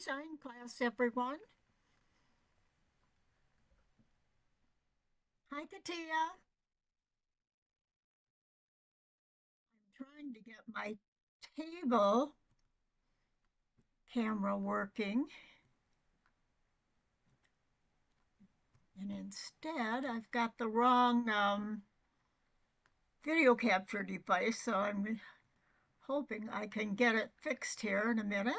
design class, everyone. Hi, Katia. I'm trying to get my table camera working, and instead I've got the wrong video capture device, so I'm hoping I can get it fixed here in a minute.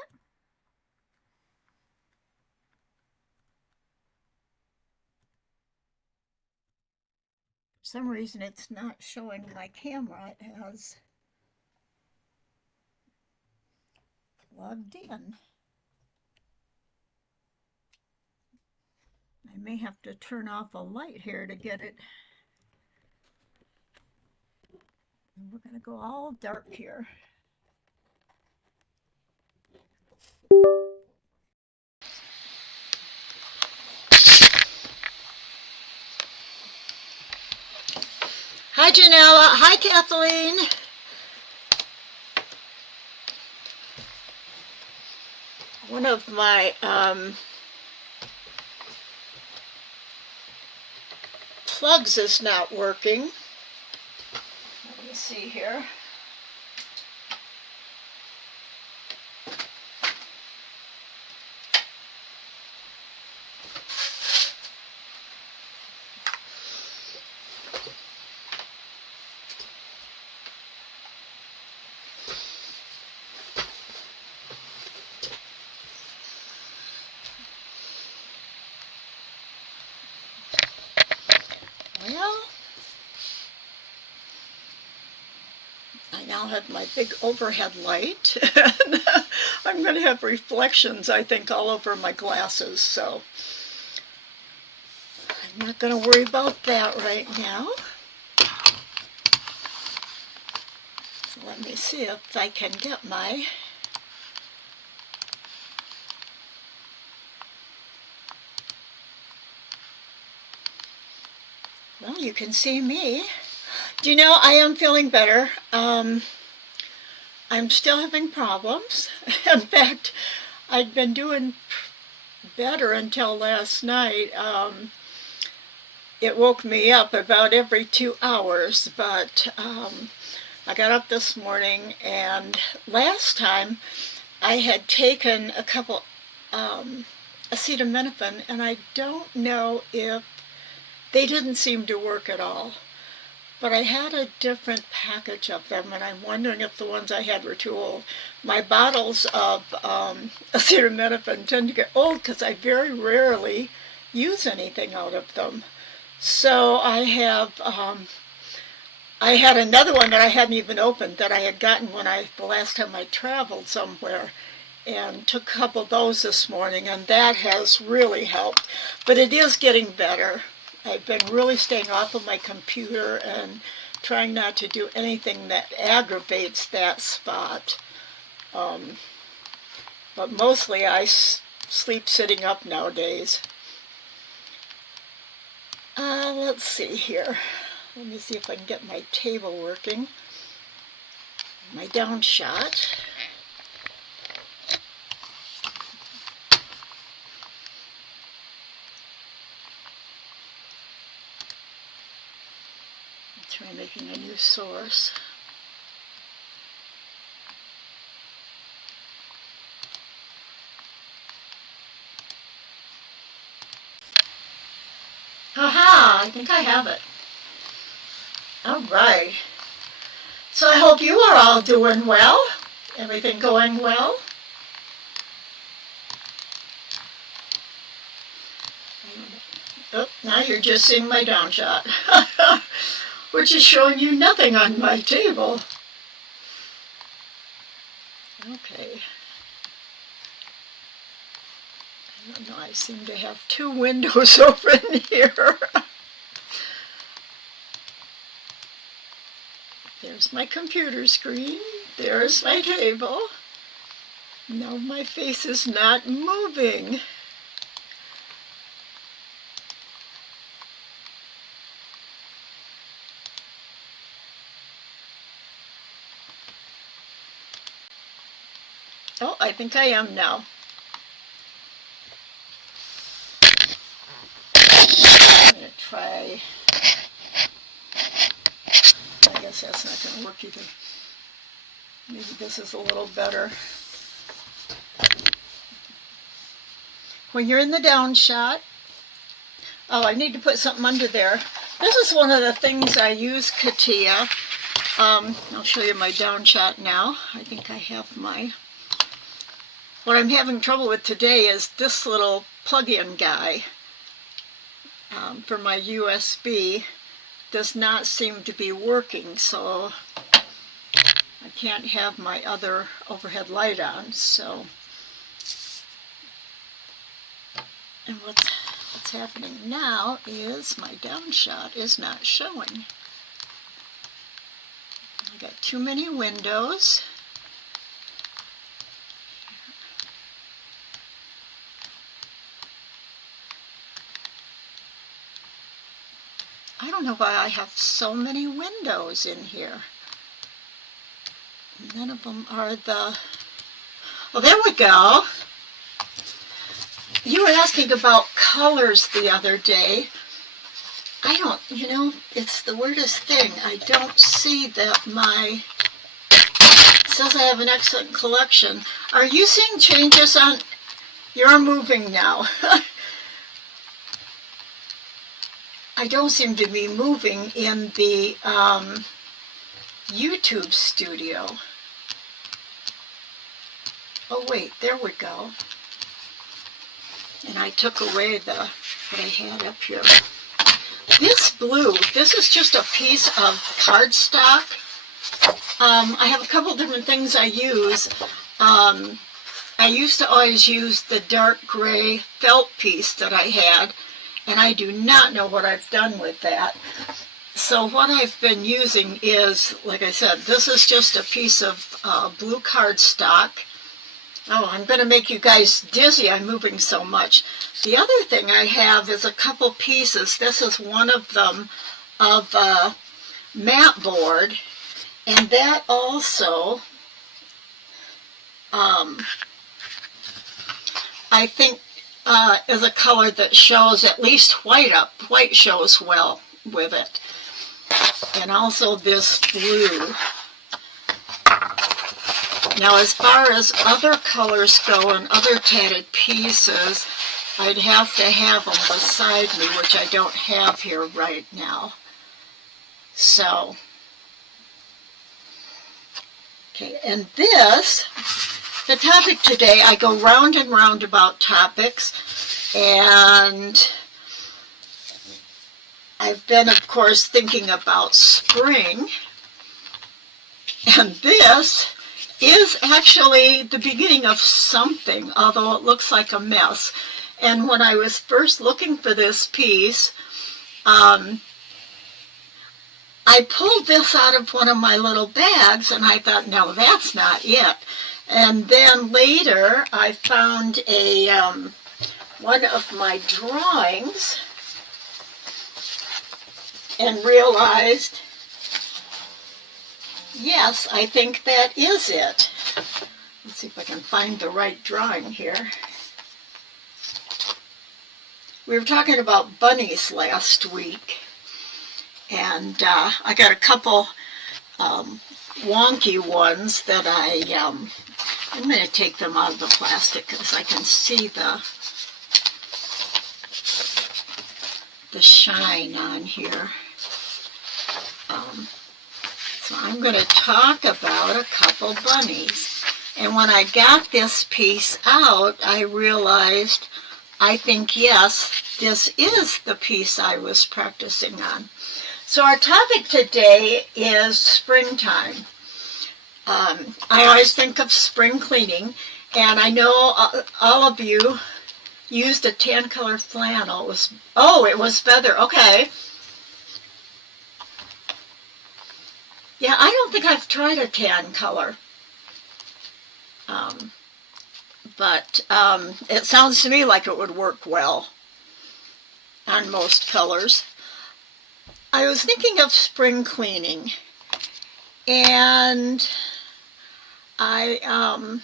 For some reason, it's not showing my camera as plugged in. I may have to turn off a light here to get it. And we're going to go all dark here. Hi, Janella. Hi, Kathleen. One of my plugs is not working. Let me see here. Well, I now have my big overhead light. I'm going to have reflections, I think, all over my glasses, so I'm not going to worry about that right now. So let me see if I can get my well, you can see me. Do you know, I am feeling better. I'm still having problems. In fact, I'd been doing better until last night. It woke me up about every 2 hours, but I got up this morning, and last time I had taken a couple acetaminophen, and I don't know if they didn't seem to work at all. But I had a different package of them, and I'm wondering if the ones I had were too old. My bottles of acetaminophen tend to get old because I very rarely use anything out of them. So I had another one that I hadn't even opened that I had gotten the last time I traveled somewhere, and took a couple of those this morning, and that has really helped. But it is getting better. I've been really staying off of my computer and trying not to do anything that aggravates that spot. But mostly I sleep sitting up nowadays. Let's see here. Let me see if I can get my table working. My down shot. Try making a new source. Aha! I think I have it. All right. So I hope you are all doing well. Everything going well? Oh, now you're just seeing my down shot, which is showing you nothing on my table. Okay. I don't know, I seem to have two windows open here. There's my computer screen. There's my table. No, my face is not moving. Oh, I think I am now. to try, I guess that's not going to work either. Maybe this is a little better. When you're in the down shot, oh, I need to put something under there. This is one of the things I use, Katia. I'll show you my down shot now. I think I have my... What I'm having trouble with today is this little plug-in guy for my USB does not seem to be working, so I can't have my other overhead light on. So, and what's happening now is my down shot is not showing. I got too many windows. I don't know why I have so many windows in here. None of them are the... Oh, there we go. You were asking about colors the other day. I don't, you know, it's the weirdest thing. I don't see that my... It says I have an excellent collection. Are you seeing changes on... You're moving now. I don't seem to be moving in the YouTube studio. Oh wait, there we go. And I took away what I had up here. This blue, this is just a piece of cardstock. I have a couple different things I use. I used to always use the dark gray felt piece that I had, and I do not know what I've done with that. So what I've been using is, like I said, this is just a piece of blue cardstock. Oh, I'm going to make you guys dizzy. I'm moving so much. The other thing I have is a couple pieces. This is one of them of mat board, and that also, I think, is a color that shows at least white up. White shows well with it. And also this blue. Now, as far as other colors go and other tatted pieces, I'd have to have them beside me, which I don't have here right now. So, okay, and this, the topic today, I go round and round about topics, and I've been, of course, thinking about spring, and this is actually the beginning of something, although it looks like a mess. And when I was first looking for this piece, I pulled this out of one of my little bags, and I thought, no, that's not it. And then later, I found one of my drawings and realized, yes, I think that is it. Let's see if I can find the right drawing here. We were talking about bunnies last week, and I got a couple wonky ones that I'm going to take them out of the plastic because I can see the shine on here. So I'm going to talk about a couple bunnies. And when I got this piece out, I realized, I think, yes, this is the piece I was practicing on. So our topic today is springtime. I always think of spring cleaning, and I know all of you used a tan color flannel. It was feather. Okay. Yeah, I don't think I've tried a tan color. But it sounds to me like it would work well on most colors. I was thinking of spring cleaning, and I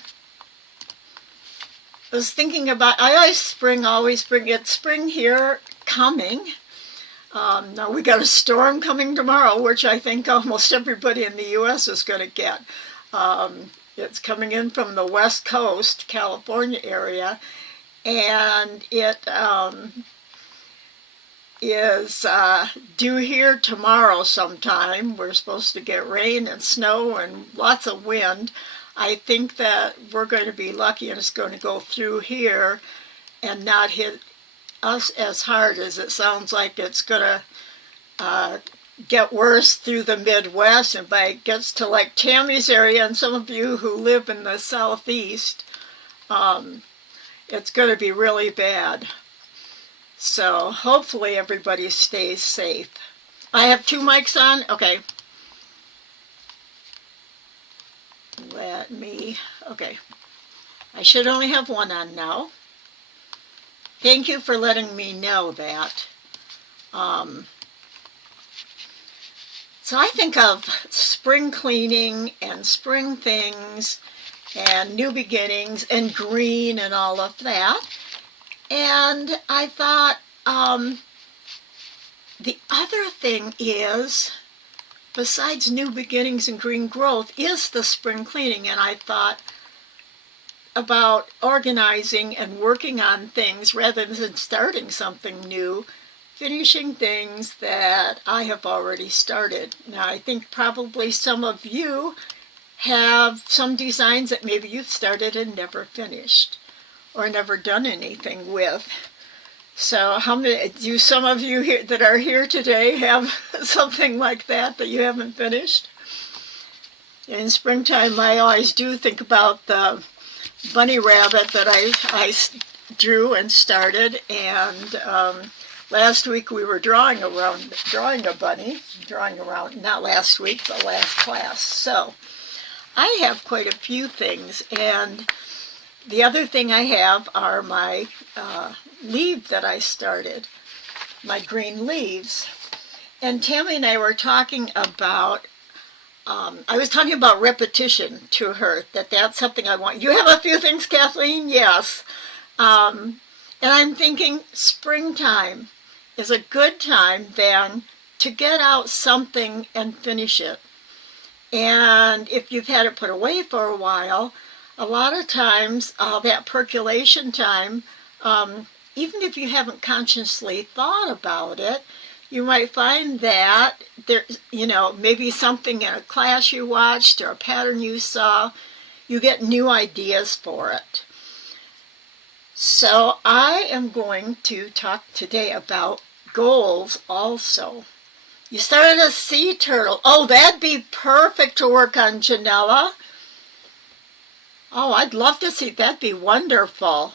was thinking about, always spring, it's spring here coming. Now we got a storm coming tomorrow, which I think almost everybody in the U.S. is going to get. It's coming in from the West Coast, California area, and it is due here tomorrow sometime. We're supposed to get rain and snow and lots of wind. I think that we're going to be lucky and it's going to go through here and not hit us as hard as it sounds like it's going to get worse through the Midwest, and by it gets to like Tammy's area and some of you who live in the Southeast, it's going to be really bad. So hopefully everybody stays safe. I have 2 mics on. Okay. Okay. I should only have 1 on now. Thank you for letting me know that. So I think of spring cleaning and spring things and new beginnings and green and all of that. And I thought the other thing is, besides new beginnings and green growth, is the spring cleaning. And I thought about organizing and working on things rather than starting something new, finishing things that I have already started. Now, I think probably some of you have some designs that maybe you've started and never finished or never done anything with. So how many, do some of you here that are here today have something like that you haven't finished? In springtime, I always do think about the bunny rabbit that I drew and started, and last week we were drawing a bunny, not last week, but last class. So I have quite a few things, and the other thing I have are my leaves that I started, my green leaves. And Tammy and I were talking about, I was talking about repetition to her, that's something I want. You have a few things, Kathleen? Yes. And I'm thinking springtime is a good time then to get out something and finish it. And if you've had it put away for a while, a lot of times that percolation time, even if you haven't consciously thought about it, you might find that there's, maybe something in a class you watched or a pattern you saw, you get new ideas for it. So I am going to talk today about goals also. You started a sea turtle. Oh, that'd be perfect to work on, Janella. Oh, I'd love to see. That'd be wonderful.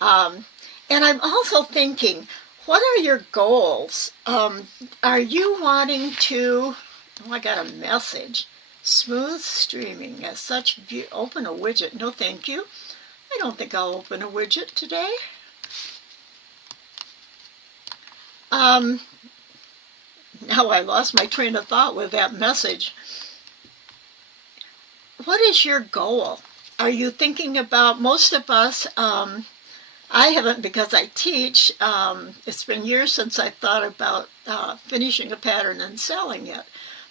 And I'm also thinking, what are your goals? Are you wanting to, oh, I got a message. Smooth streaming as such, open a widget. No, thank you. I don't think I'll open a widget today. Now I lost my train of thought with that message. What is your goal? Are you thinking about, most of us, I haven't because I teach. It's been years since I thought about finishing a pattern and selling it.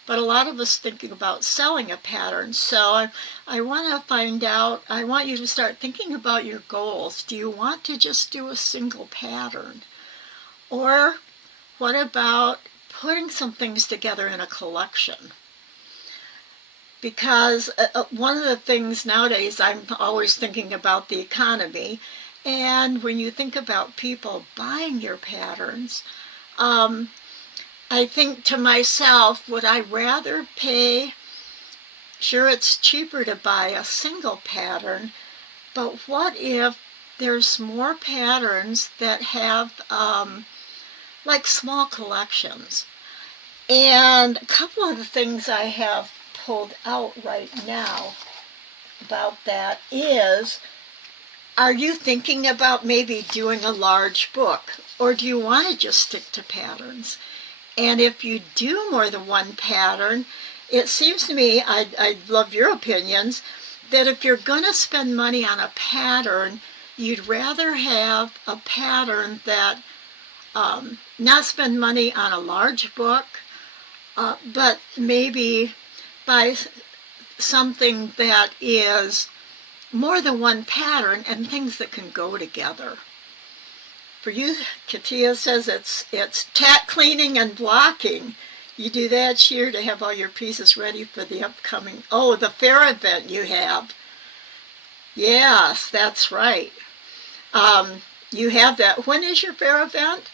But a lot of us thinking about selling a pattern. So I want to find out, I want you to start thinking about your goals. Do you want to just do a single pattern? Or what about putting some things together in a collection? Because one of the things nowadays, I'm always thinking about the economy. And when you think about people buying your patterns, I think to myself, would I rather pay, sure it's cheaper to buy a single pattern, but what if there's more patterns that have like small collections? And a couple of the things I have pulled out right now about that is, are you thinking about maybe doing a large book, or do you want to just stick to patterns? And if you do more than one pattern, it seems to me, I'd love your opinions, that if you're going to spend money on a pattern, you'd rather have a pattern that not spend money on a large book, but maybe buy something that is more than one pattern and things that can go together. For you, Katia says it's tack cleaning and blocking. You do that each year to have all your pieces ready for the upcoming, the fair event you have. Yes, that's right. You have that. When is your fair event?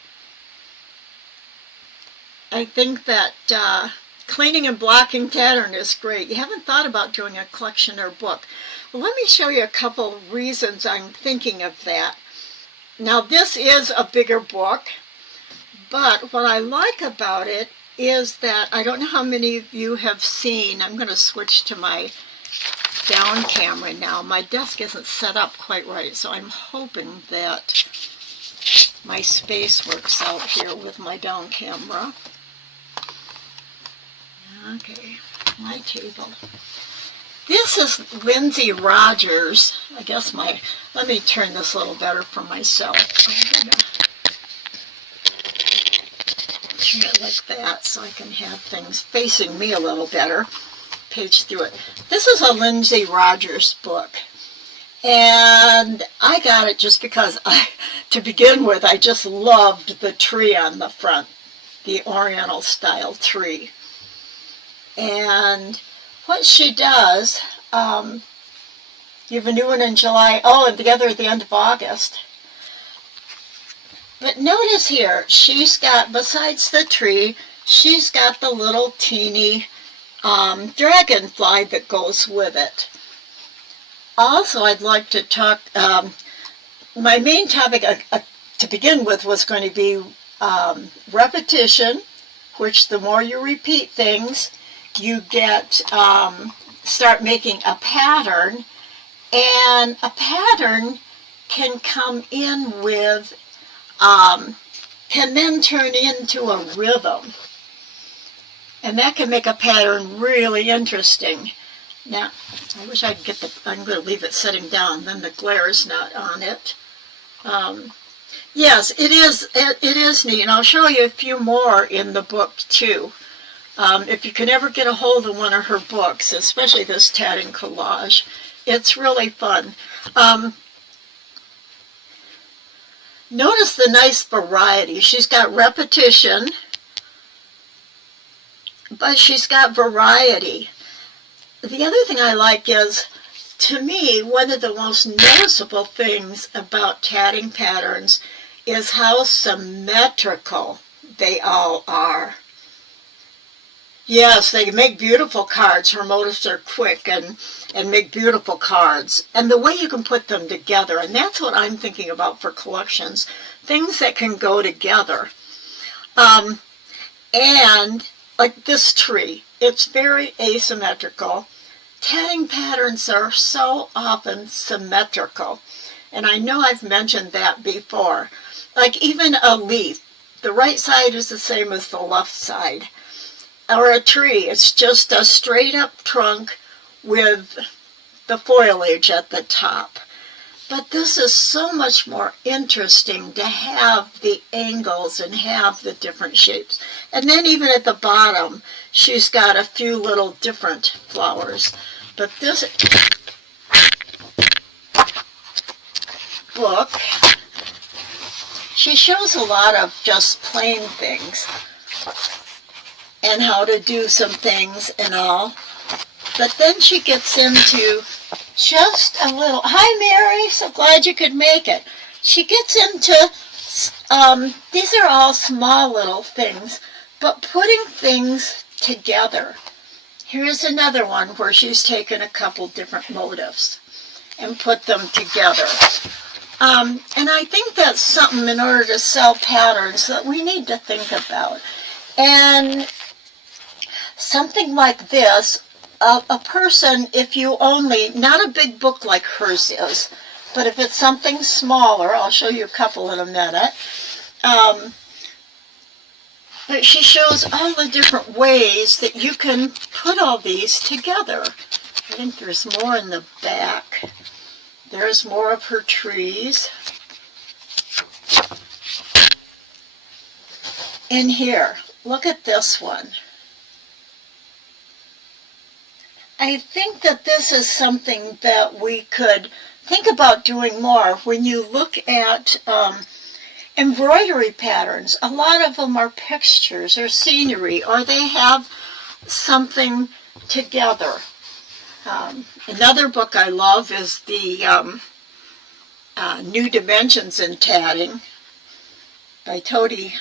I think that cleaning and blocking pattern is great. You haven't thought about doing a collection or book. Well, let me show you a couple reasons I'm thinking of that. Now, this is a bigger book, but what I like about it is that, I don't know how many of you have seen, I'm going to switch to my down camera now. My desk isn't set up quite right, so I'm hoping that my space works out here with my down camera. Okay, my table. This is Lindsay Rogers. I guess let me turn this a little better for myself. I'm going to turn it like that so I can have things facing me a little better. Page through it. This is a Lindsay Rogers book. And I got it just because, to begin with, I just loved the tree on the front, the Oriental style tree. And what she does, you have a new one in July, and the other at the end of August. But notice here, she's got, besides the tree, she's got the little teeny dragonfly that goes with it. Also, I'd like to talk, my main topic to begin with was going to be repetition, which the more you repeat things, you get, start making a pattern, and a pattern can come in with, can then turn into a rhythm. And that can make a pattern really interesting. Now, I wish I could get I'm going to leave it sitting down, then the glare is not on it. Yes, it is neat, and I'll show you a few more in the book too. If you can ever get a hold of one of her books, especially this Tatting collage, it's really fun. Notice the nice variety. She's got repetition, but she's got variety. The other thing I like is, to me, one of the most noticeable things about tatting patterns is how symmetrical they all are. Yes, they make beautiful cards. Her motifs are quick and make beautiful cards. And the way you can put them together, and that's what I'm thinking about for collections, things that can go together. And like this tree, it's very asymmetrical. Tatting patterns are so often symmetrical. And I know I've mentioned that before. Like even a leaf, the right side is the same as the left side. Or a tree, it's just a straight up trunk with the foliage at the top. But this is so much more interesting to have the angles and have the different shapes. And then even at the bottom, she's got a few little different flowers. But this book, she shows a lot of just plain things and how to do some things and all. But then she gets into just a little, hi Mary, so glad you could make it. She gets into, these are all small little things, but putting things together. Here's another one where she's taken a couple different motifs and put them together. And I think that's something in order to sell patterns that we need to think about. And something like this, a person, if you only, not a big book like hers is, but if it's something smaller, I'll show you a couple in a minute, but she shows all the different ways that you can put all these together. I think there's more in the back. There's more of her trees. in here. Look at this one. I think that this is something that we could think about doing more. When you look at embroidery patterns, a lot of them are pictures or scenery, or they have something together. Another book I love is the New Dimensions in Tatting by Todi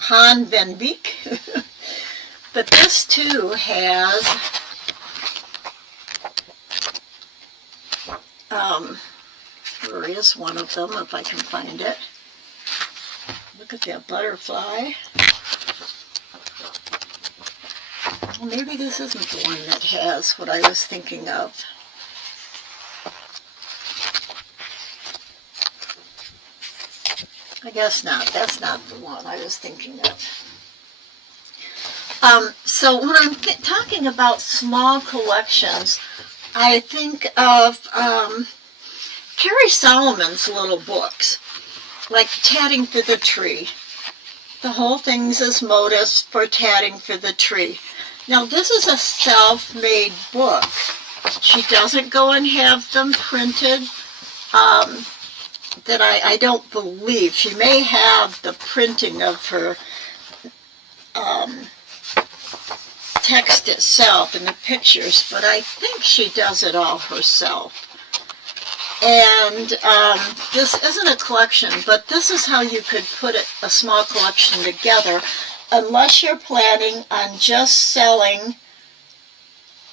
Han Van Beek. But this too has where is one of them, if I can find it. Look at that butterfly. Well, maybe this isn't the one that has what I was thinking of. I guess not. That's not the one I was thinking of. So when I'm talking about small collections, I think of Carrie Solomon's little books, like Tatting for the Tree. The whole thing's as motifs for tatting for the tree. Now this is a self-made book. She doesn't go and have them printed. That I don't believe. She may have the printing of her text itself and the pictures, but I think she does it all herself. And this isn't a collection, but this is how you could put a small collection together, unless you're planning on just selling.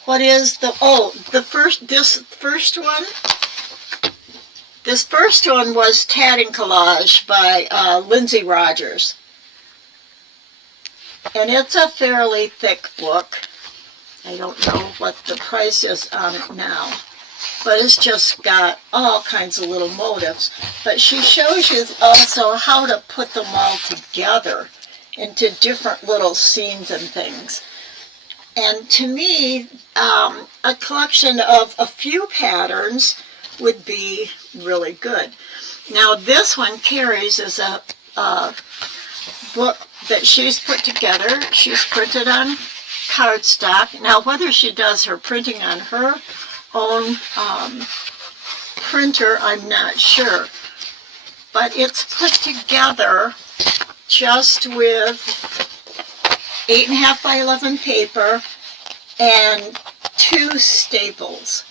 What is this first one? This first one was Tatting Collage by Lindsay Rogers. And it's a fairly thick book. I don't know what the price is on it now, but it's just got all kinds of little motifs. But she shows you also how to put them all together into different little scenes and things. And to me, a collection of a few patterns would be really good. Now this one Carrie's is a book that she's put together. She's printed on cardstock. Now whether she does her printing on her own printer, I'm not sure. But it's put together just with 8.5 by 11 paper and 2 staples.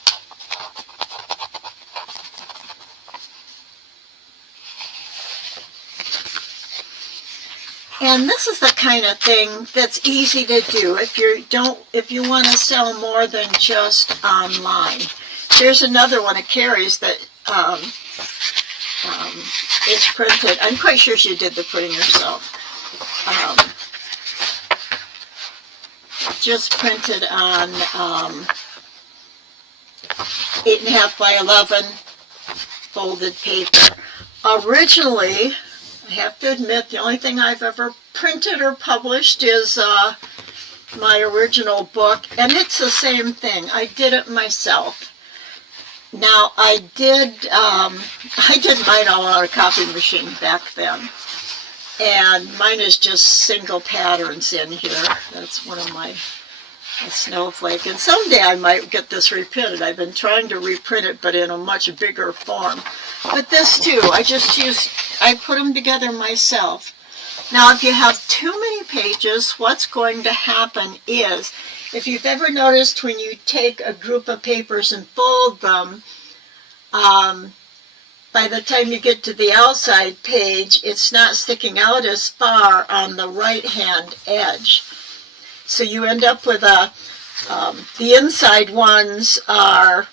And this is the kind of thing that's easy to do if you want to sell more than just online. Here's another one of Carrie's that is printed. I'm quite sure she did the printing herself. Just printed on 8.5 by 11 folded paper. Originally, I have to admit, the only thing I've ever printed or published is my original book, and it's the same thing. I did it myself. Now, I did mine all on a copy machine back then, and mine is just single patterns in here. That's one of my snowflake, and someday I might get this reprinted. I've been trying to reprint it, but in a much bigger form. But this too, I put them together myself. Now, if you have too many pages, what's going to happen is, if you've ever noticed when you take a group of papers and fold them, by the time you get to the outside page, it's not sticking out as far on the right-hand edge. So you end up with the inside ones are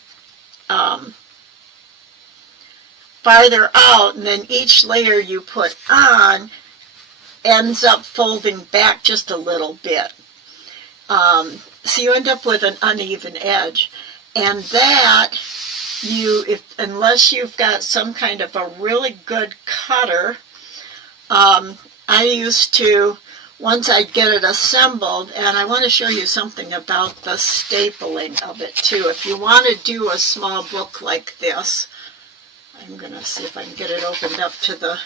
farther out, and then each layer you put on ends up folding back just a little bit. So you end up with an uneven edge. And that, unless you've got some kind of a really good cutter, I used to, once I'd get it assembled, and I want to show you something about the stapling of it too. If you want to do a small book like this, I'm going to see if I can get it opened up to the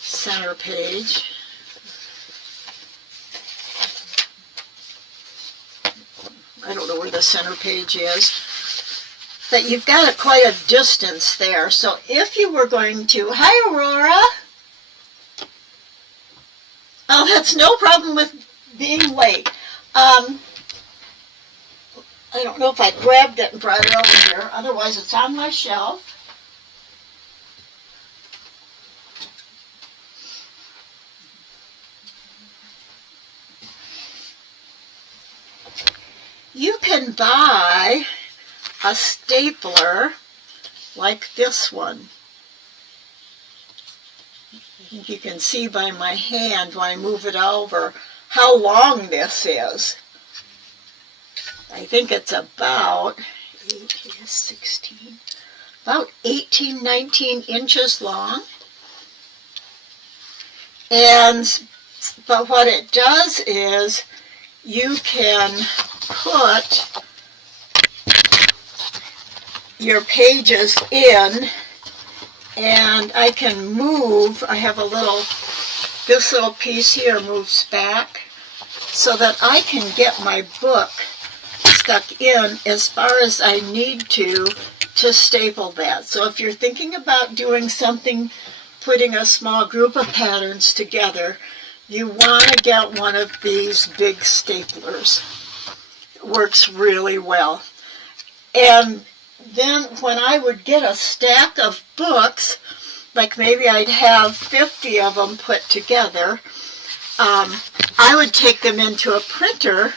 center page. I don't know where the center page is, that you've got quite a distance there. So if you were going to, hi Aurora. Oh, that's no problem with being late. I don't know if I grabbed it and brought it over here. Otherwise, it's on my shelf. You can buy a stapler like this one. I think you can see by my hand when I move it over how long this is. I think it's about 18, 19 inches long. But what it does is you can put your pages in, and I can move. I have this little piece here moves back so that I can get my book stuck in as far as I need to staple that. So if you're thinking about doing something, putting a small group of patterns together, you want to get one of these big staplers. It works really well. And then when I would get a stack of books, like maybe I'd have 50 of them put together, I would take them into a printer,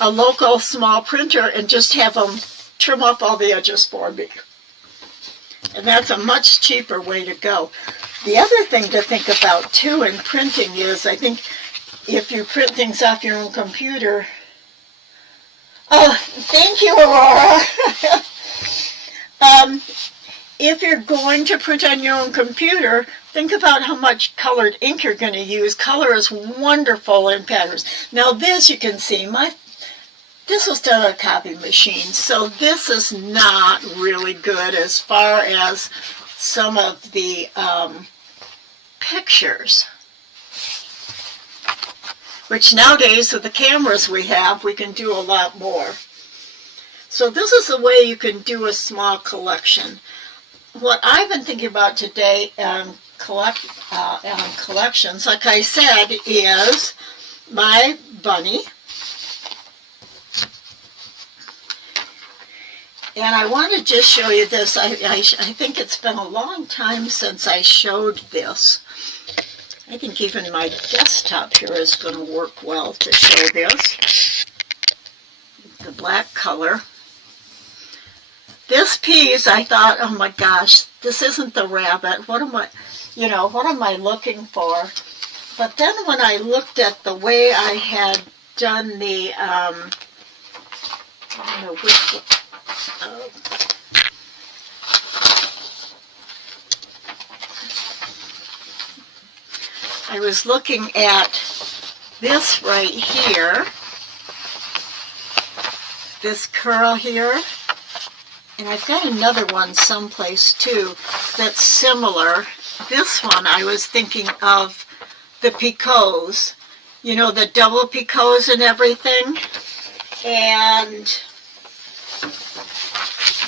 a local small printer, and just have them trim off all the edges for me. And that's a much cheaper way to go. The other thing to think about too in printing is, I think if you print things off your own computer, oh, thank you, Aurora. If you're going to print on your own computer, think about how much colored ink you're going to use. Color is wonderful in patterns. Now this, you can see, this was done on a copy machine, so this is not really good as far as some of the pictures, which nowadays with the cameras we have, we can do a lot more. So this is a way you can do a small collection. What I've been thinking about today collections, like I said, is my bunny. And I want to just show you this. I think it's been a long time since I showed this. I think even my desktop here is going to work well to show this. The black color. This piece, I thought, oh my gosh, this isn't the rabbit. What am I looking for? But then when I looked at the way I had done the, I don't know which one. I was looking at this right here, this curl here, and I've got another one someplace too that's similar. This one I was thinking of the picots, you know, the double picots and everything, and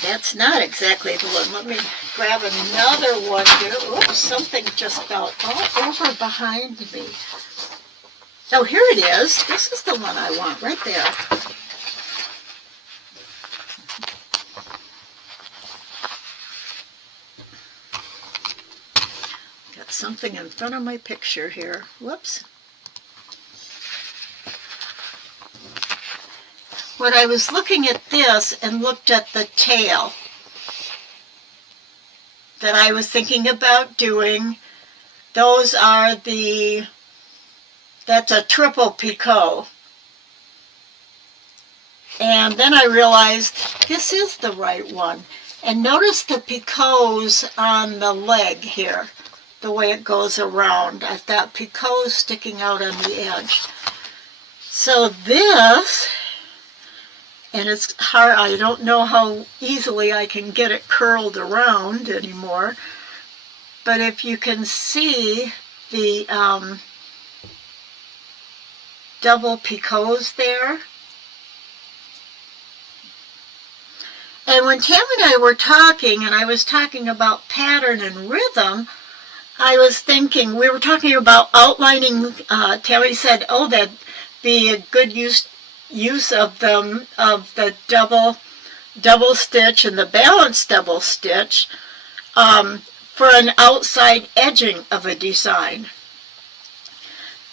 that's not exactly the one. Let me grab another one here. Oops, something just got all over behind me. Oh, here it is. This is the one I want right there. Got something in front of my picture here. Whoops. When I was looking at this and looked at the tail that I was thinking about doing, those are that's a triple picot. And then I realized this is the right one. And notice the picots on the leg here, the way it goes around. I've got picots sticking out on the edge. So this, and it's hard, I don't know how easily I can get it curled around anymore, but if you can see the double picots there, And when Tam and I were talking, and I was talking about pattern and rhythm, I was thinking, we were talking about outlining, Tammy said, oh, that'd be a good use of them, of the double stitch and the balanced double stitch for an outside edging of a design.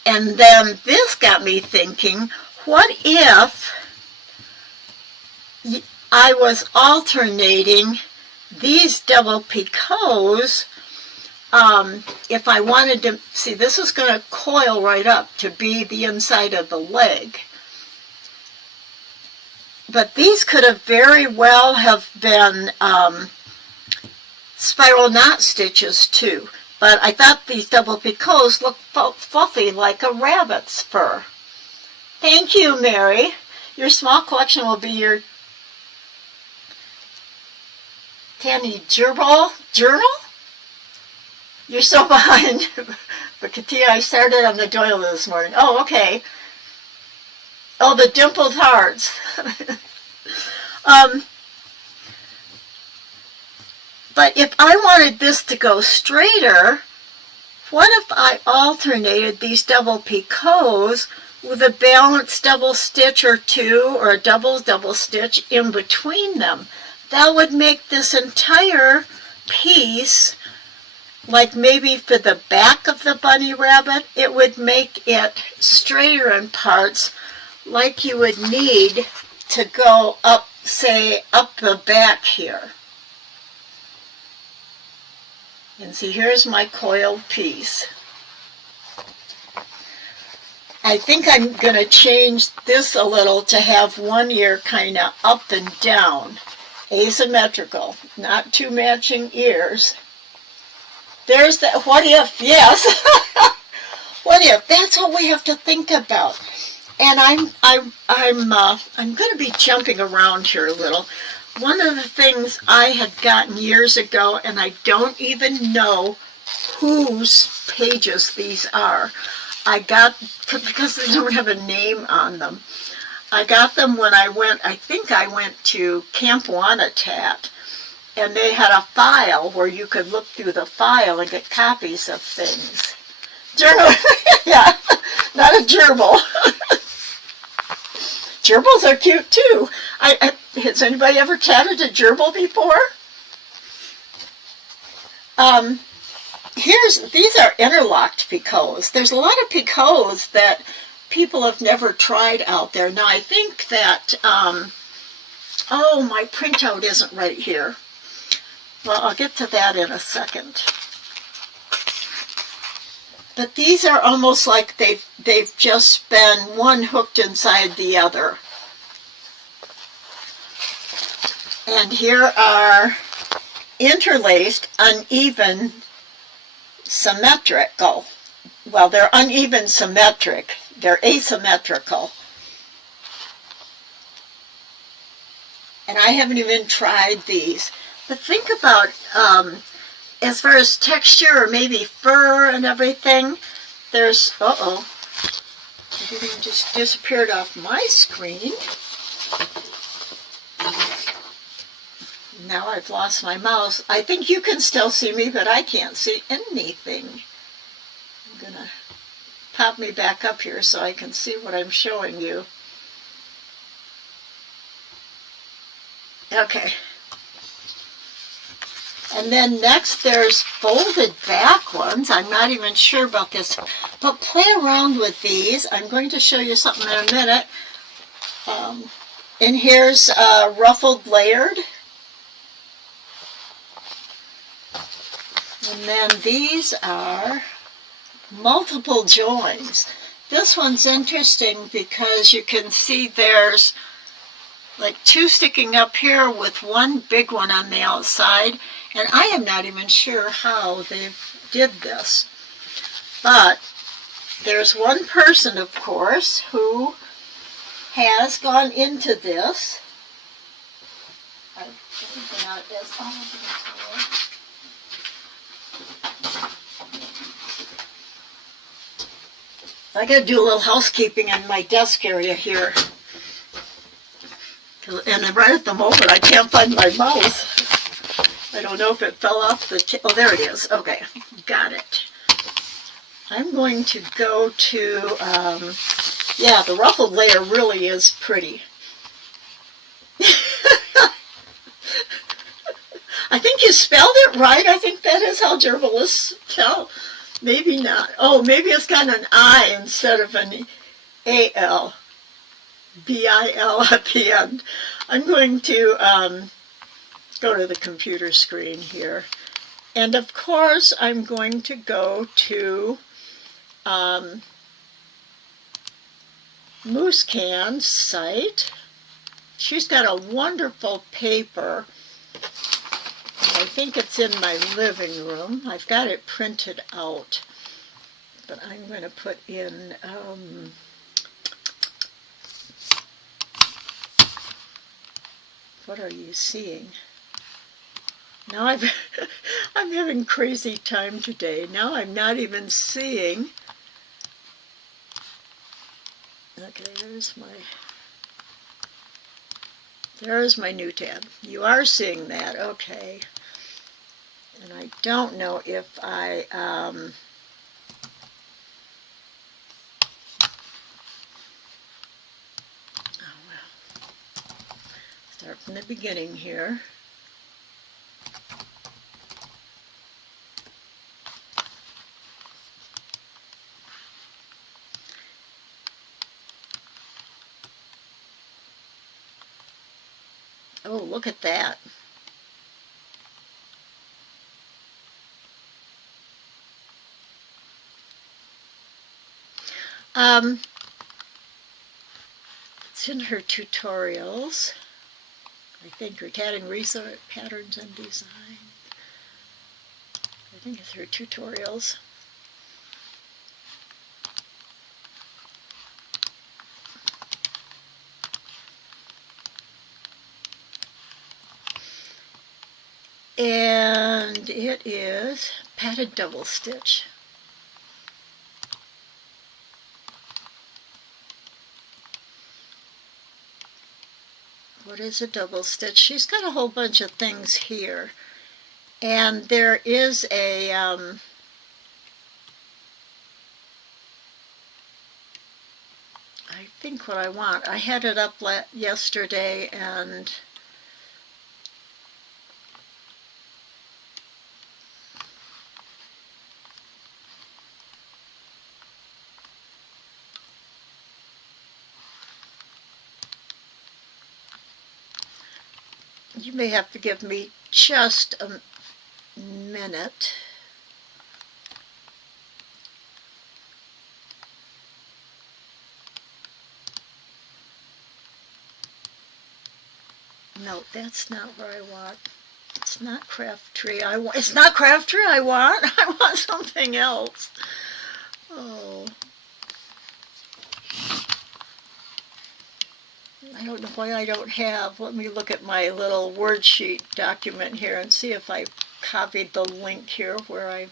And then this got me thinking, what if I was alternating these double picots? If I wanted to, see, this is going to coil right up to be the inside of the leg. But these could have very well have been spiral knot stitches too. But I thought these double picots looked fluffy like a rabbit's fur. Thank you, Mary. Your small collection will be your Tammy Journal? You're so behind. But Katia, I started on the doily this morning. Oh, okay. Oh, the dimpled hearts. But if I wanted this to go straighter, what if I alternated these double picots with a balanced double stitch or two, or a double stitch in between them? That would make this entire piece, like maybe for the back of the bunny rabbit, it would make it straighter in parts, like you would need to go up, say, up the back here. And see, here's my coiled piece. I think I'm going to change this a little to have one ear kind of up and down, asymmetrical, not two matching ears. There's that, what if, yes. What if, that's what we have to think about. And I'm going to be jumping around here a little. One of the things I had gotten years ago, and I don't even know whose pages these are. I got, because they don't have a name on them, I got them when I think I went to Camp Wanatat, and they had a file where you could look through the file and get copies of things. Journal, yeah, not a gerbil. Gerbils are cute too. Has anybody ever tatted a gerbil before? These are interlocked picots. There's a lot of picots that people have never tried out there. Now I think that, oh, my printout isn't right here. Well, I'll get to that in a second. But these are almost like they've just been one hooked inside the other. And here are interlaced, uneven, symmetrical. Well, they're uneven symmetric. They're asymmetrical. And I haven't even tried these. But think about, as far as texture or maybe fur and everything, there's, everything just disappeared off my screen. Now I've lost my mouse. I think you can still see me, but I can't see anything. I'm going to pop me back up here so I can see what I'm showing you. Okay. And then next there's folded back ones. I'm not even sure about this, but play around with these. I'm going to show you something in a minute. And here's ruffled layered. And then these are multiple joins. This one's interesting because you can see there's like two sticking up here with one big one on the outside. And I am not even sure how they did this. But there's one person, of course, who has gone into this. I got to do a little housekeeping in my desk area here, And right at the moment, I can't find my mouse. I don't know if it fell off the oh, there it is. Okay, got it. I'm going to go to, yeah, the ruffled layer really is pretty. I think you spelled it right. I think that is how journalists tell. Maybe not. Oh, maybe it's got an I instead of an A-L. B-I-L at the end. I'm going to go to the computer screen here. And of course, I'm going to go to Moose Can's site. She's got a wonderful paper. I think it's in my living room. I've got it printed out. But I'm going to put in what are you seeing? Now I'm having crazy time today. Now I'm not even seeing. Okay, there's my new tab. You are seeing that, okay. And I don't know if I oh well. Start from the beginning here. Oh, look at that. It's in her tutorials. I think her tatting research patterns and design. I think it's her tutorials. And it is padded double stitch. What is a double stitch? She's got a whole bunch of things here. And there is a I think what I want. I had it up yesterday and you may have to give me just a minute. No, that's not what I want. It's not craft tree. It's not craft tree I want. I want something else. Oh. I don't know why I don't have. Let me look at my little wordsheet document here and see if I copied the link here where I.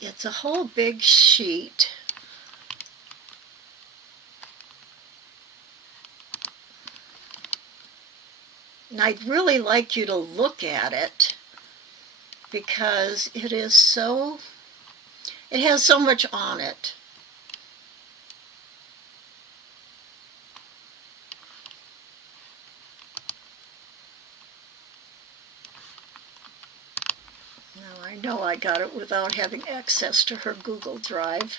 It's a whole big sheet. And I'd really like you to look at it because it is so. It has so much on it. Now I know I got it without having access to her Google Drive.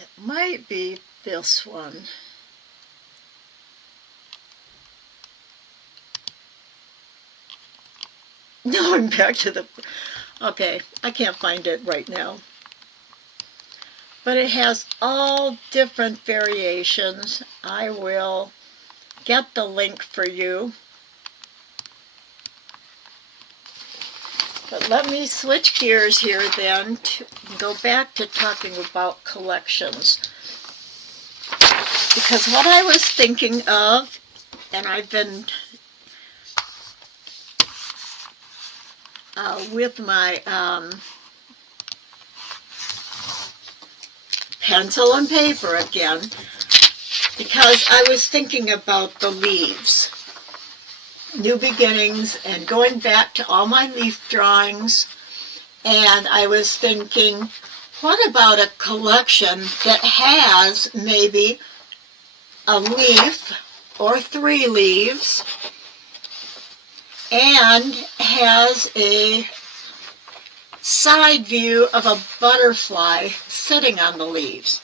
It might be this one. No, I'm back to the. Okay, I can't find it right now. But it has all different variations. I will get the link for you. But let me switch gears here then to go back to talking about collections. Because what I was thinking of, and I've been with my pencil and paper again, because I was thinking about the leaves. New beginnings and going back to all my leaf drawings, and I was thinking, what about a collection that has maybe a leaf or 3 leaves and has a side view of a butterfly sitting on the leaves.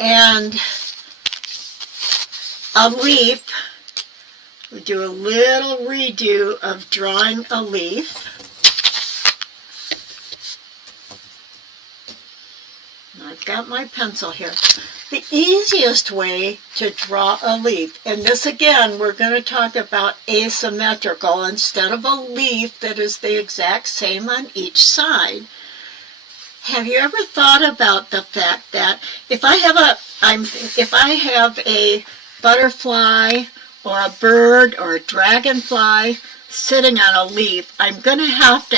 And a leaf, we do a little redo of drawing a leaf. I've got my pencil here. The easiest way to draw a leaf, and this again, we're going to talk about asymmetrical instead of a leaf that is the exact same on each side. Have you ever thought about the fact that if I have a butterfly or a bird or a dragonfly sitting on a leaf, I'm going to have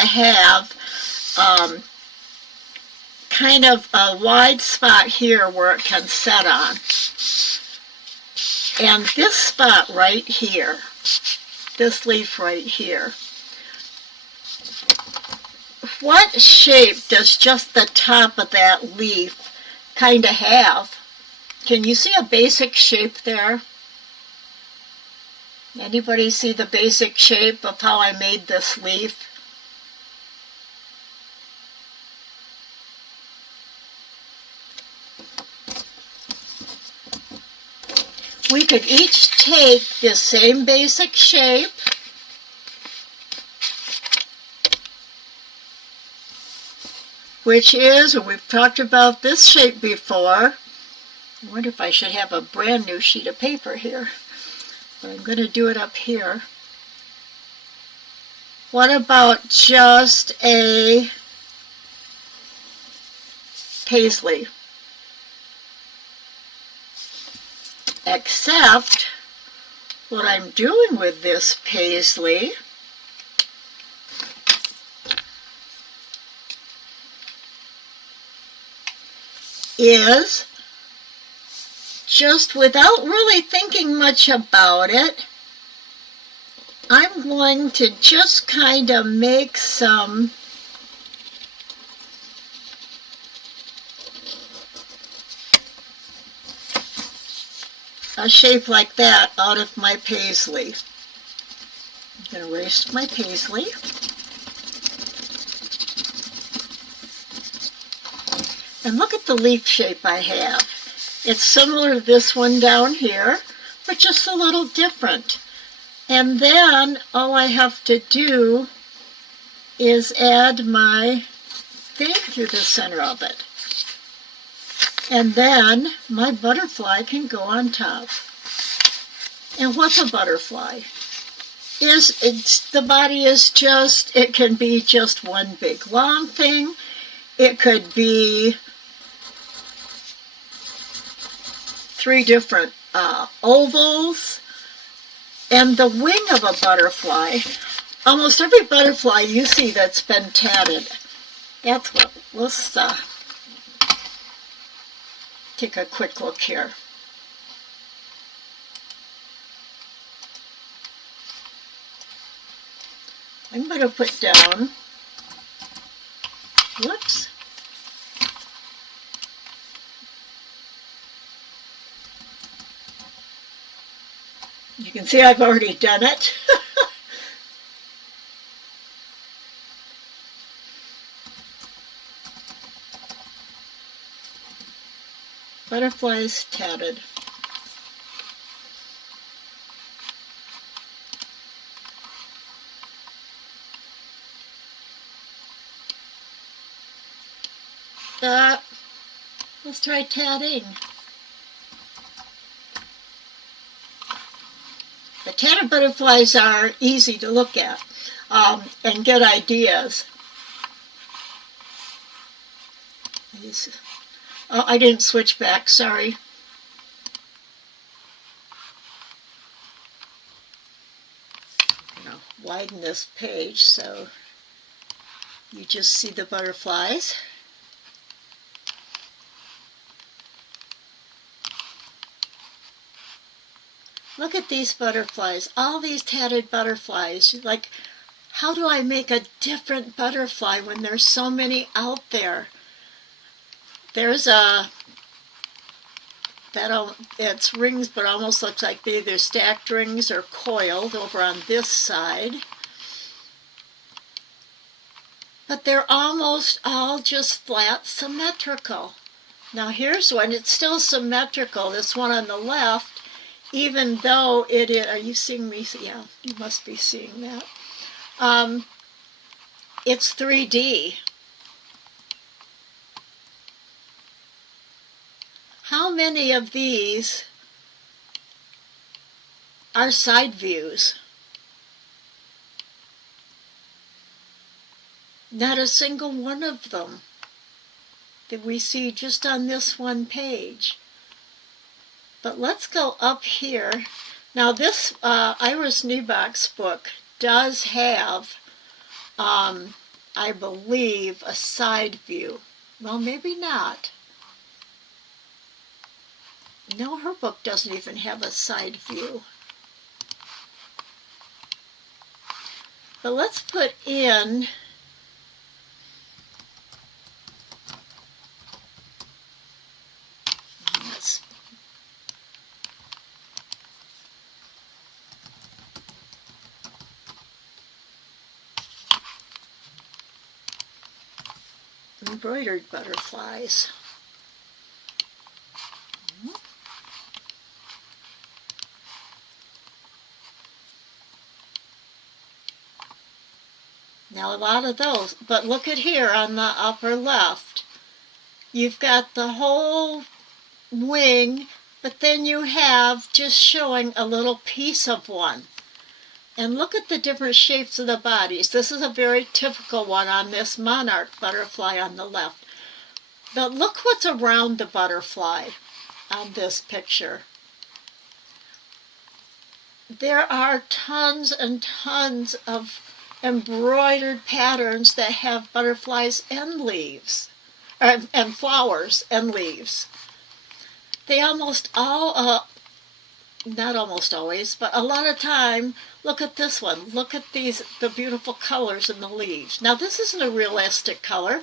kind of a wide spot here where it can set on. And this spot right here, this leaf right here, what shape does just the top of that leaf kind of have? Can you see a basic shape there? Anybody see the basic shape of how I made this leaf? We could each take this same basic shape which is, and we've talked about this shape before. I wonder if I should have a brand new sheet of paper here, but I'm going to do it up here. What about just a paisley? Except what I'm doing with this paisley is just without really thinking much about it, I'm going to just kind of make a shape like that out of my paisley. I'm going to erase my paisley. And look at the leaf shape I have. It's similar to this one down here, but just a little different. And then all I have to do is add my thing through the center of it. And then my butterfly can go on top. And what's a butterfly? The body is just, it can be just one big long thing. It could be 3 different ovals. And the wing of a butterfly, almost every butterfly you see that's been tatted, that's what, let's take a quick look here. I'm going to put down, whoops, you can see I've already done it. Butterflies tatted. Let's try tatting. The tatted butterflies are easy to look at and get ideas. Oh, I didn't switch back, sorry. I'm going to widen this page so you just see the butterflies. Look at these butterflies, all these tatted butterflies. Like, how do I make a different butterfly when there's so many out there? There's it's rings, but almost looks like they're either stacked rings or coiled over on this side. But they're almost all just flat symmetrical. Now here's one, it's still symmetrical, this one on the left, even though it is, are you seeing me? Yeah, you must be seeing that. It's 3D. How many of these are side views? Not a single one of them that we see just on this one page. But let's go up here. Now this Iris Neubach's book does have, I believe, a side view. Well, maybe not. No, her book doesn't even have a side view. But let's put in embroidered butterflies. Now a lot of those, but look at here on the upper left. You've got the whole wing, but then you have just showing a little piece of one. And look at the different shapes of the bodies. This is a very typical one on this monarch butterfly on the left. But look what's around the butterfly on this picture. There are tons and tons of embroidered patterns that have butterflies and leaves, and flowers and leaves. They almost all, not almost always, but a lot of time, look at this one. Look at the beautiful colors in the leaves. Now this isn't a realistic color,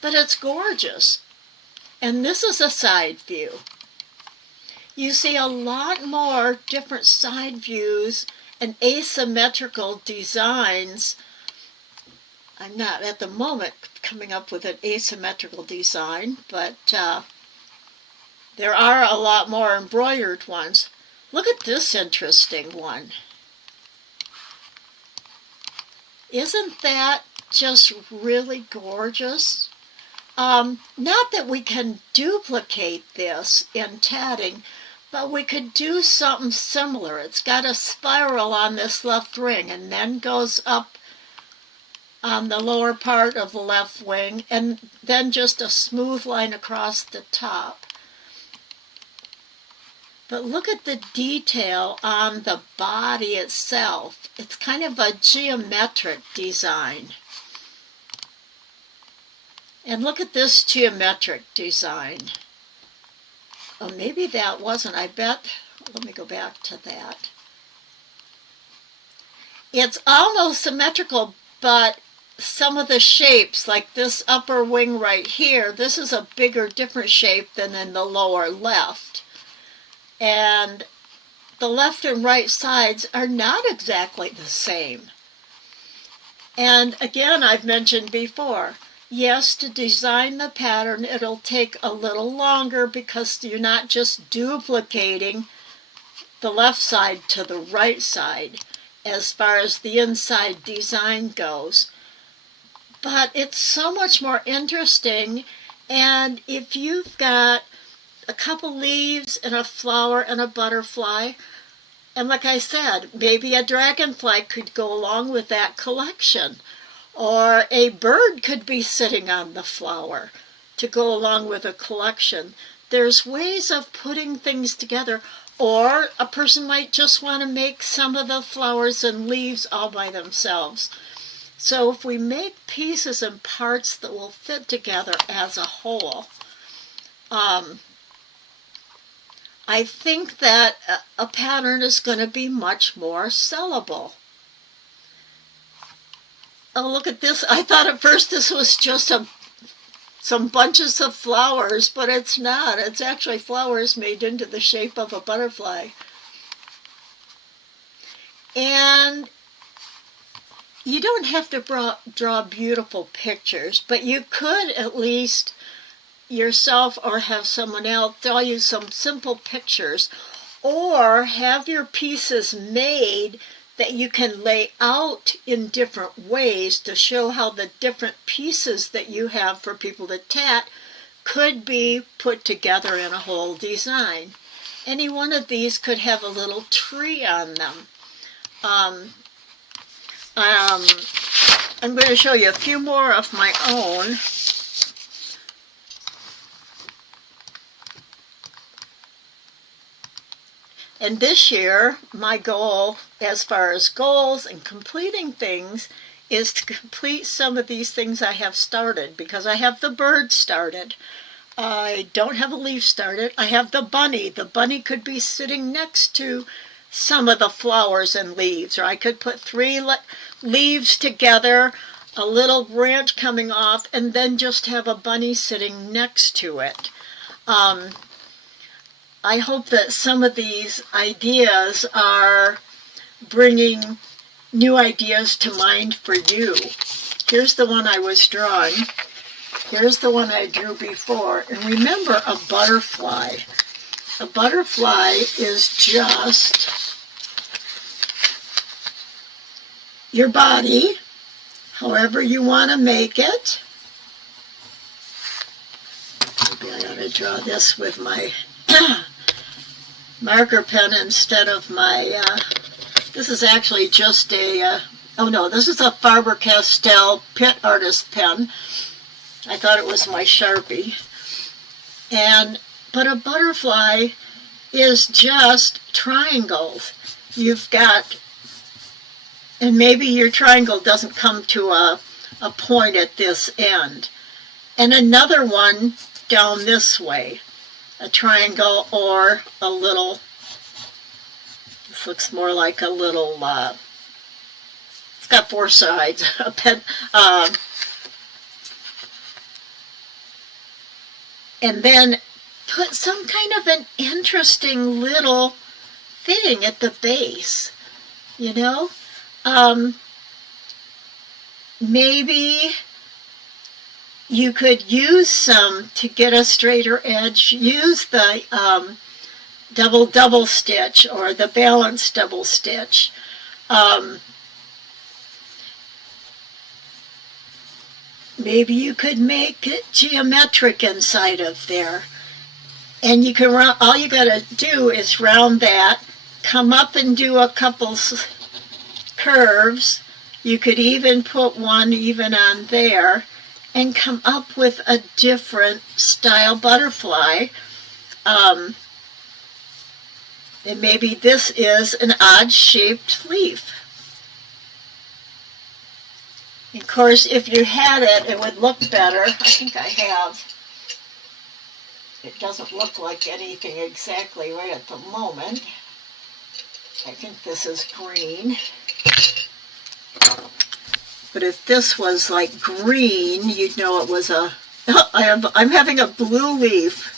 but it's gorgeous. And this is a side view. You see a lot more different side views and asymmetrical designs. I'm not at the moment coming up with an asymmetrical design, but there are a lot more embroidered ones. Look at this interesting one. Isn't that just really gorgeous? Not that we can duplicate this in tatting, but we could do something similar. It's got a spiral on this left ring and then goes up on the lower part of the left wing and then just a smooth line across the top. But look at the detail on the body itself. It's kind of a geometric design. And look at this geometric design. Oh, maybe that wasn't, I bet, let me go back to that. It's almost symmetrical, but some of the shapes, like this upper wing right here, this is a bigger, different shape than in the lower left. And the left and right sides are not exactly the same. And again, I've mentioned before, yes, to design the pattern, it'll take a little longer because you're not just duplicating the left side to the right side as far as the inside design goes. But it's so much more interesting, and if you've got a couple leaves and a flower and a butterfly, And like I said, maybe a dragonfly could go along with that collection. Or a bird could be sitting on the flower to go along with a collection. There's ways of putting things together. Or a person might just want to make some of the flowers and leaves all by themselves. So if we make pieces and parts that will fit together as a whole, I think that a pattern is going to be much more sellable. Oh, look at this. I thought at first this was just some bunches of flowers, but it's not. It's actually flowers made into the shape of a butterfly. And you don't have to draw beautiful pictures, but you could at least yourself or have someone else draw you some simple pictures, or have your pieces made that you can lay out in different ways to show how the different pieces that you have for people to tat could be put together in a whole design. Any one of these could have a little tree on them. I'm going to show you a few more of my own. And this year, my goal, as far as goals and completing things, is to complete some of these things I have started, because I have the bird started. I don't have a leaf started. I have the bunny. The bunny could be sitting next to some of the flowers and leaves, or I could put 3 leaves together, a little branch coming off, and then just have a bunny sitting next to it. I hope that some of these ideas are bringing new ideas to mind for you. Here's the one I was drawing. Here's the one I drew before. And remember a butterfly. A butterfly is just your body, however you want to make it. Maybe I ought to draw this with my marker pen instead of my, this is actually just a, oh no, this is a Faber-Castell Pit Artist pen. I thought it was my Sharpie. But a butterfly is just triangles. You've got, and maybe your triangle doesn't come to a point at this end. And another one down this way. A triangle or a little, this looks more like a little, it's got 4 sides, a pen, and then put some kind of an interesting little thing at the base, you know? Maybe you could use some to get a straighter edge. Use the double stitch or the balanced double stitch. Maybe you could make it geometric inside of there. And you can round, all you got to do is round that, come up and do a couple curves. You could even put one even on there, and come up with a different style butterfly. And maybe this is an odd-shaped leaf. Of course, if you had it, it would look better. I think I have. It doesn't look like anything exactly right at the moment. I think this is green. But if this was like green, you'd know it was a, I'm having a blue leaf.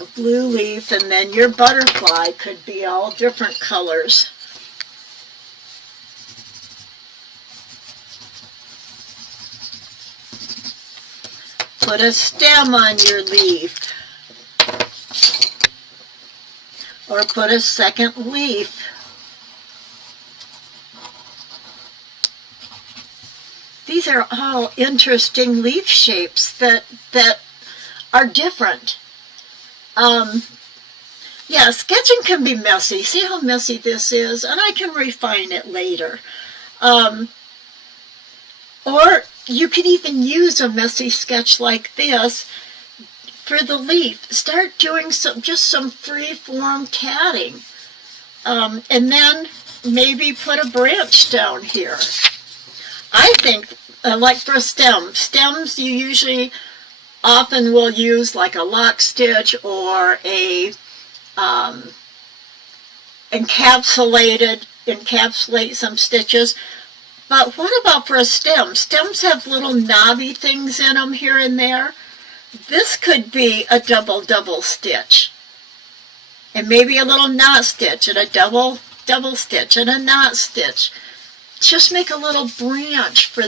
A blue leaf, and then your butterfly could be all different colors. Put a stem on your leaf. Or put a second leaf. These are all interesting leaf shapes that are different. Yeah, sketching can be messy. See how messy this is? And I can refine it later. Or you could even use a messy sketch like this for the leaf. Start doing just some free form tatting. And then maybe put a branch down here. I think, like for a stem, stems you usually often will use like a lock stitch or a encapsulate some stitches. But what about for a stem? Stems have little knobby things in them here and there. This could be a double stitch. And maybe a little knot stitch and a double stitch and a knot stitch. Just make a little branch for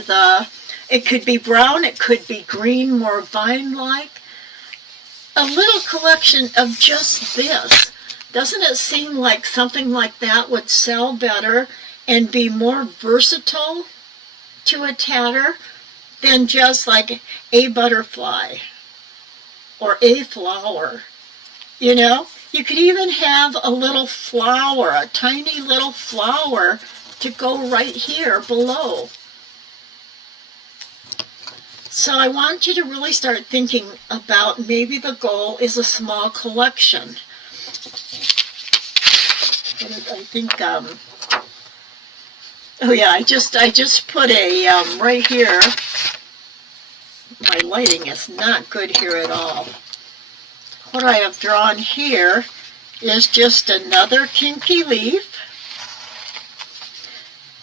it could be brown, it could be green, more vine-like. A little collection of just this. Doesn't it seem like something like that would sell better and be more versatile to a tatter than just like a butterfly or a flower? You know, you could even have a little flower, a tiny little flower to go right here below. So I want you to really start thinking about maybe the goal is a small collection. I think, oh yeah, I just put a, right here, my lighting is not good here at all. What I have drawn here is just another kinky leaf.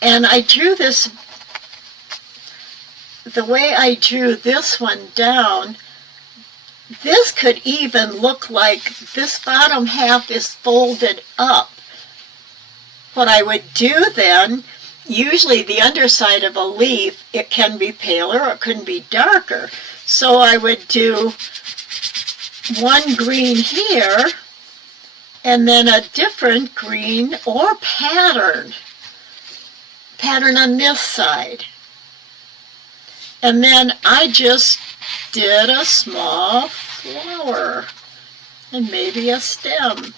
And I drew this, the way I drew this one down, this could even look like this bottom half is folded up. What I would do then, usually the underside of a leaf, it can be paler or it can be darker. So I would do one green here and then a different green or pattern on this side. And then I just did a small flower and maybe a stem.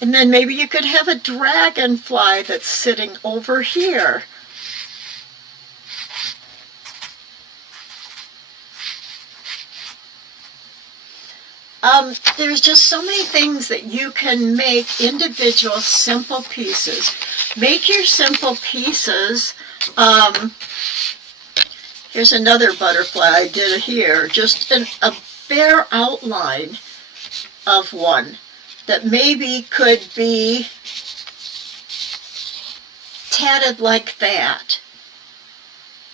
And then maybe you could have a dragonfly that's sitting over here. There's just so many things that you can make individual simple pieces. Make your simple pieces. Here's another butterfly I did here. Just a bare outline of one that maybe could be tatted like that.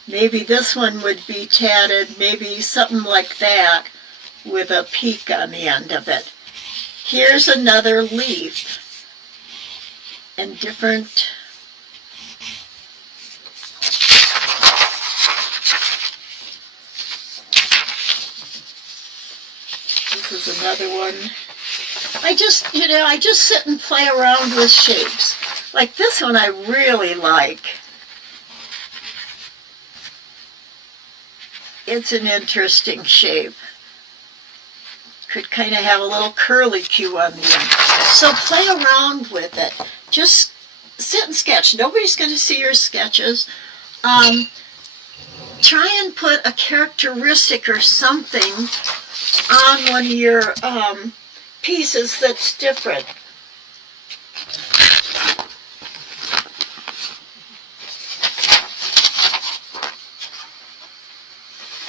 Maybe this one would be tatted, maybe something like that with a peak on the end of it. Here's another leaf and different. This is another one. I just sit and play around with shapes. Like this one I really like. It's an interesting shape. Could kind of have a little curlicue on the end. So play around with it. Just sit and sketch. Nobody's going to see your sketches. Try and put a characteristic or something on one of your pieces that's different.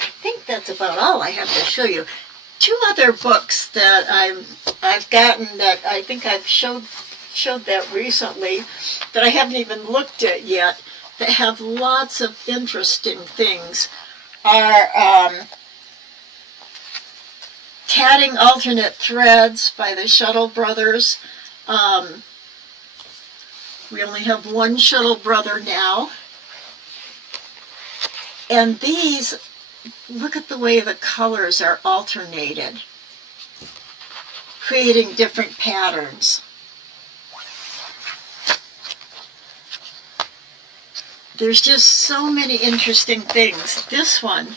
I think that's about all I have to show you. Two other books that I've gotten that I think I've showed that recently that I haven't even looked at yet that have lots of interesting things are Tatting Alternate Threads by the Shuttle Brothers. We only have one Shuttle Brother now. And these, look at the way the colors are alternated, creating different patterns. There's just so many interesting things. This one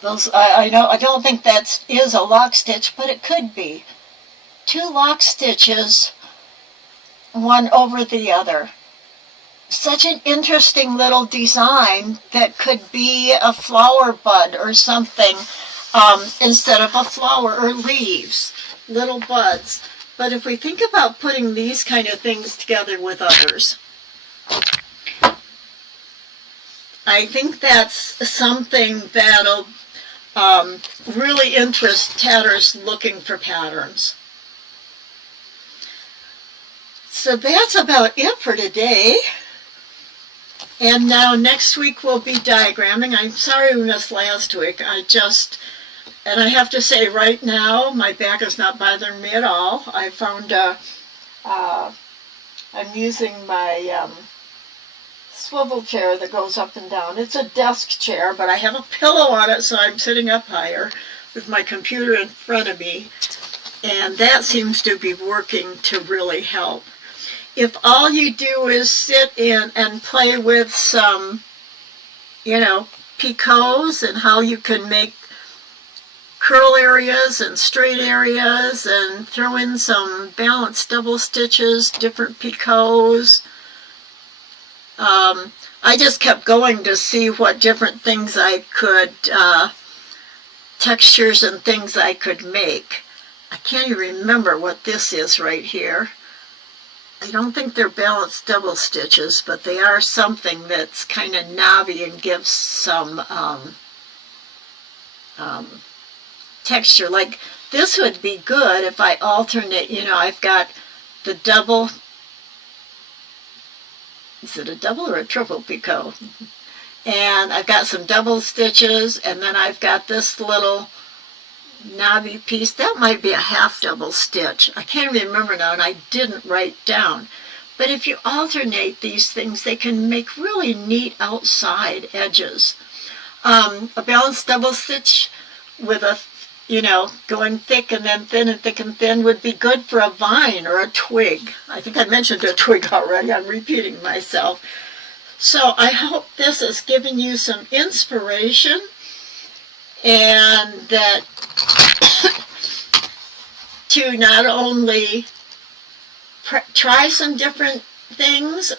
Those, I know, I don't think that is a lock stitch, but it could be. Two lock stitches, one over the other. Such an interesting little design that could be a flower bud or something, instead of a flower, or leaves, little buds. But if we think about putting these kind of things together with others, I think that's something that'll really interest tatters looking for patterns. So that's about it for today. And now next week we'll be diagramming. I'm sorry we missed last week. And I have to say right now my back is not bothering me at all. I found I'm using my swivel chair that goes up and down. It's a desk chair, but I have a pillow on it, so I'm sitting up higher with my computer in front of me, and that seems to be working to really help. If all you do is sit in and play with some, picots and how you can make curl areas and straight areas and throw in some balanced double stitches, different picots. I just kept going to see what different things I could, textures and things I could make. I can't even remember what this is right here. I don't think they're balanced double stitches, but they are something that's kind of knobby and gives some texture. Like this would be good if I alternate, I've got the double, is it a double or a triple picot? And I've got some double stitches, and then I've got this little knobby piece. That might be a half double stitch. I can't remember now, and I didn't write down. But if you alternate these things, they can make really neat outside edges. A balanced double stitch with a, going thick and then thin and thick and thin would be good for a vine or a twig. I think I mentioned a twig already. I'm repeating myself. So I hope this has given you some inspiration, and that to not only try some different things,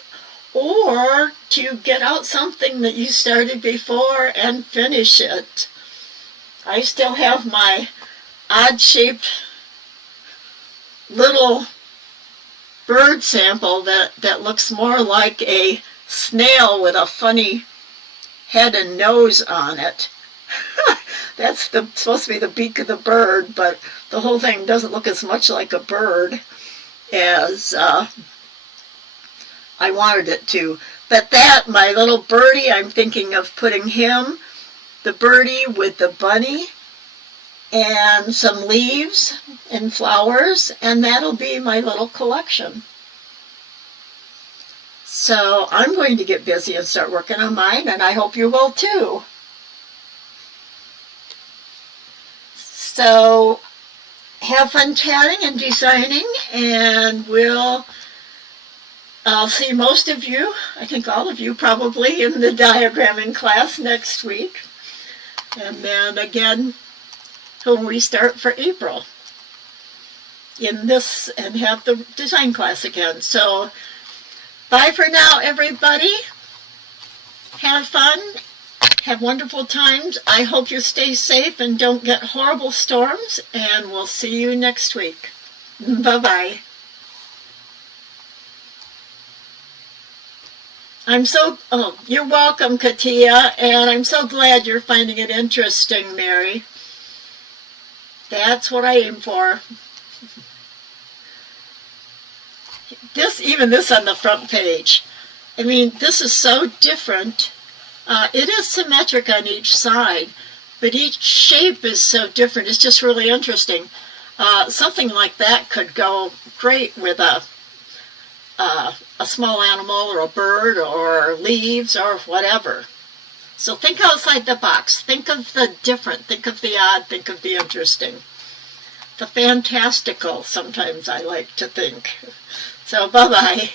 or to get out something that you started before and finish it. I still have my odd-shaped little bird sample that looks more like a snail with a funny head and nose on it. That's supposed to be the beak of the bird, but the whole thing doesn't look as much like a bird as I wanted it to. But my little birdie, I'm thinking of putting him, the birdie with the bunny, and some leaves and flowers, and that'll be my little collection. So I'm going to get busy and start working on mine, and I hope you will too. So have fun tatting and designing, and I'll see most of you, I think all of you probably, in the diagramming class next week. And then again, when we start for April in this, and have the design class again. So bye for now, everybody. Have fun. Have wonderful times. I hope you stay safe and don't get horrible storms, and we'll see you next week. Bye-bye. You're welcome, Katia, and I'm so glad you're finding it interesting, Mary. That's what I aim for. Even this on the front page. I mean, this is so different. It is symmetric on each side, but each shape is so different. It's just really interesting. Something like that could go great with a small animal or a bird or leaves or whatever. So think outside the box. Think of the different. Think of the odd. Think of the interesting. The fantastical, sometimes I like to think. So bye-bye.